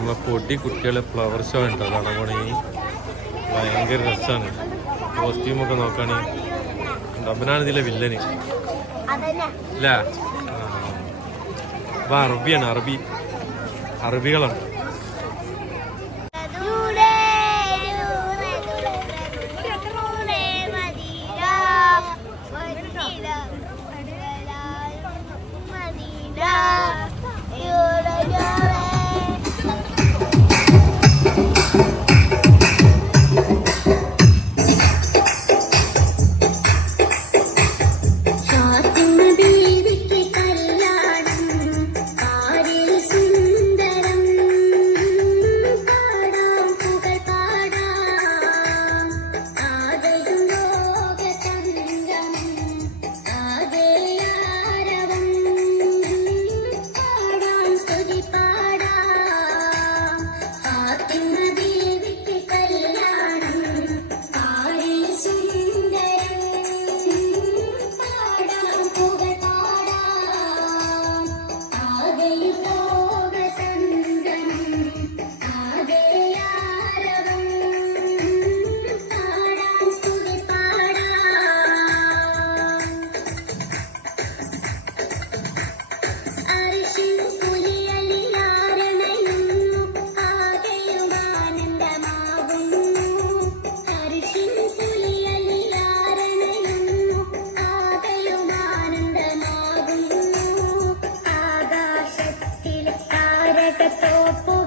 പൊടി കുട്ടികളെ flower show ഉണ്ട് അതാണ് പോണെങ്കിൽ ഭയങ്കര രസമാണ് കോസ്റ്റ്യൂമൊക്കെ നോക്കുകയാണെങ്കിൽ ഡബനാണ് ഇതിലെ വില്ലന് അല്ല അപ്പൊ അറബിയാണ്. അറബി. അറബികളാണ്. ತೋಪು